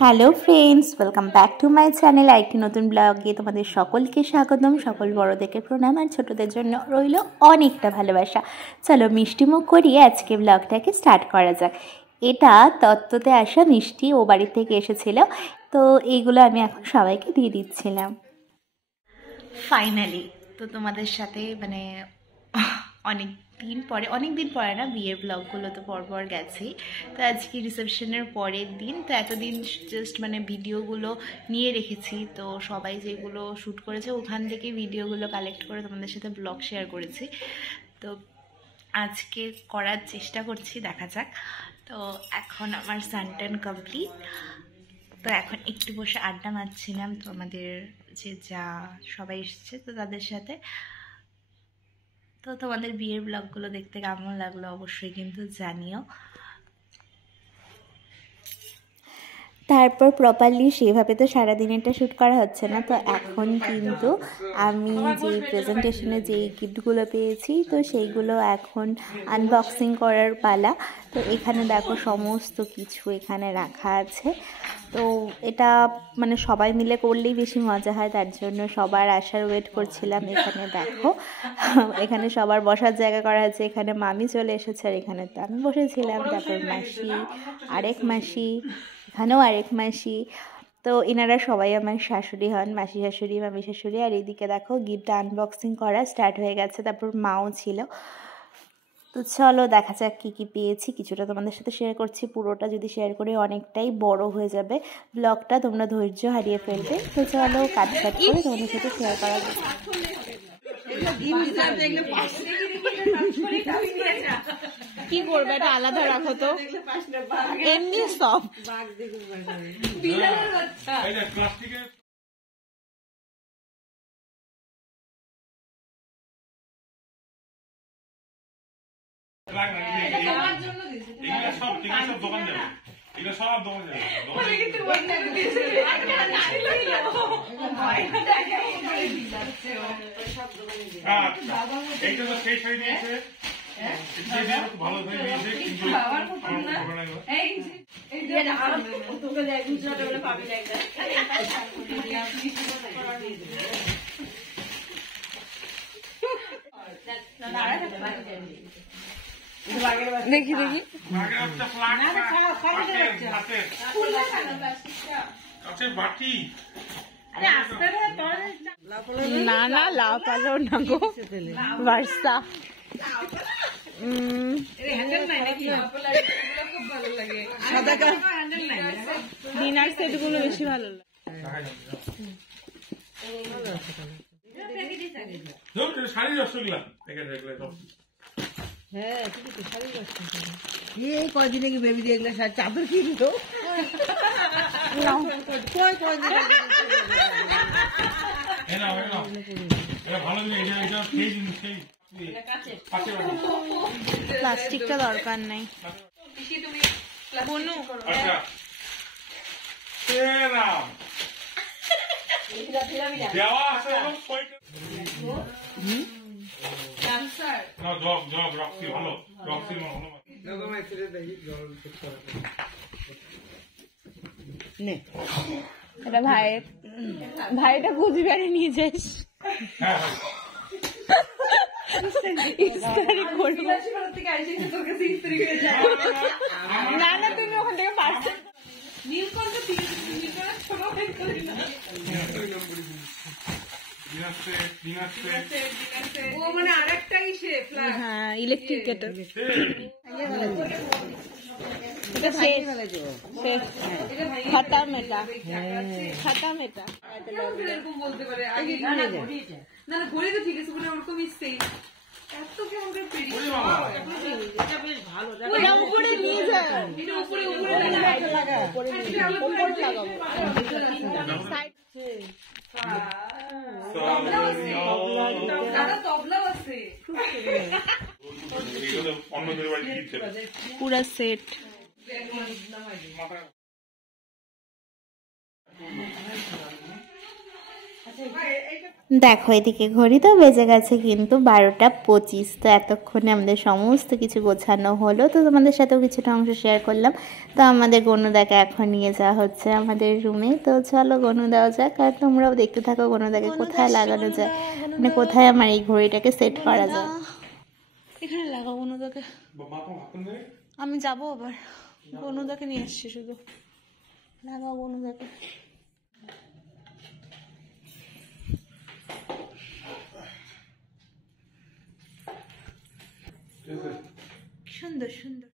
Hello friends, welcome back to my channel. আরেকটি নতুন ব্লগে তোমাদের সকলকে স্বাগতম। সকল বড়দেরকে প্রণাম আর ছোটোদের জন্য রইল অনেকটা ভালোবাসা। চলো মিষ্টিমুখ করিয়ে আজকে ব্লগটাকে স্টার্ট করা যাক। এটা তত্ত্বতে আসা মিষ্টি, ও বাড়ি থেকে এসেছিল, তো এইগুলো আমি এখন সবাইকে দিয়ে দিচ্ছিলাম। ফাইনালি তো তোমাদের সাথে অনেক দিন পরে না, বিয়ের ব্লগগুলো তো পরপর গেছেই। তো আজকে রিসেপশনের পরের দিন, তো এতদিন জাস্ট ভিডিওগুলো নিয়ে রেখেছি, তো সবাই যেগুলো শ্যুট করেছে ওখান থেকে ভিডিওগুলো কালেক্ট করে তোমাদের সাথে ব্লগ শেয়ার করেছি। তো আজকে করার চেষ্টা করছি, দেখা যাক। তো এখন আমার সানটান কমপ্লিট, তো এখন একটু বসে আড্ডা মারছিলাম। তো আমাদের যা সবাই এসেছে তো তাদের সাথে। তো তোমাদের বিয়ের ব্লগগুলো দেখতে কেমন লাগলো অবশ্যই কিন্তু জানিও। তারপর প্রপারলি সেভাবে তো সারাদিনেরটা শ্যুট করা হচ্ছে না, তো এখন কিন্তু আমি যেই প্রেজেন্টেশনে যেই গিফটগুলো পেয়েছি তো সেইগুলো এখন আনবক্সিং করার পালা। তো এখানে দেখো সমস্ত কিছু এখানে রাখা আছে। তো এটা সবাই মিলে করলেই বেশি মজা হয়, তার জন্য সবার আসার ওয়েট করছিলাম। এখানে দেখো এখানে সবার বসার জায়গা করা আছে। এখানে মামি চলে এসেছে আর এখানে তো আমি বসেছিলাম। তারপর মাসি, আরেক মাসি, এখানেও আরেক মাসি। তো এনারা সবাই আমার শাশুড়ি হন, মাসি শাশুড়ি, মামি শাশুড়ি। আর এইদিকে দেখো গিফট আনবক্সিং করা স্টার্ট হয়ে গেছে। তারপর মাও ছিল। তো চলো দেখা যাক কী কী পেয়েছি। কিছুটা তোমাদের সাথে শেয়ার করছি, পুরোটা যদি শেয়ার করি অনেকটাই বড় হয়ে যাবে ব্লগটা, তোমরা ধৈর্য হারিয়ে ফেলবে। তো চলো কাট করে তোমাদের সাথে শেয়ার করা যাবে। কি করবে, এটা আলাদা রাখো তো, এমনি সব দেখি না না, লাভ পালো না গো, বার্সা। ডিনার সেট গুলো বেশি ভালো লাগে। কদিনে কি বেবি দেখলে চাদর কিনলো প্লাস্টিকটা দরকার নাই। এটা ভাইটা কুচবিহারে নিয়ে যাস। না না, তুমি ওখান থেকে পার্সেল হ্যাঁ, ইলেকট্রিক কেটল। খাতা মেটা খাতা মেটা বলতে পারে ঠিক আছে বলে ওরকম ইচ্ছে এত কেমন করে নিয়ে যায় পুরা সেট। আচ্ছা দেখো এদিকে ঘড়ি তো বেজে গেছে কিন্তু 12:25। তো এতক্ষণে আমাদের সমস্ত কিছু গোছানো হলো, তো তোমাদের সাথেও কিছুটা অংশ শেয়ার করলাম। তো আমাদের গনুদাকে এখন নিয়ে যাওয়া হচ্ছে আমাদের রুমে। তো চলো গনু দেওয়া যাক, আর তোমরাও দেখতে থাকো গনুদাকে কোথায় লাগানো যায়, মানে কোথায় আমার এই ঘড়িটাকে সেট করা যায়। এখানে লাগাও গনুদাকে। আমি যাবো আবার, গনুদাকে নিয়ে আসছি, শুধু লাগাও গনুদাকে। সুন্দর সুন্দর।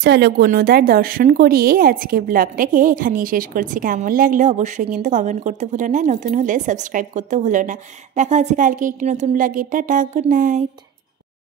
চলো গনুদার দর্শন করিয়ে আজকে ব্লগটাকে এখানেই শেষ করছি। কেমন লাগলো অবশ্যই কিন্তু কমেন্ট করতে ভুলো না, নতুন হলে সাবস্ক্রাইব করতে ভুলো না। দেখা হচ্ছে কালকে একটি নতুন ব্লগে। Tata, good night.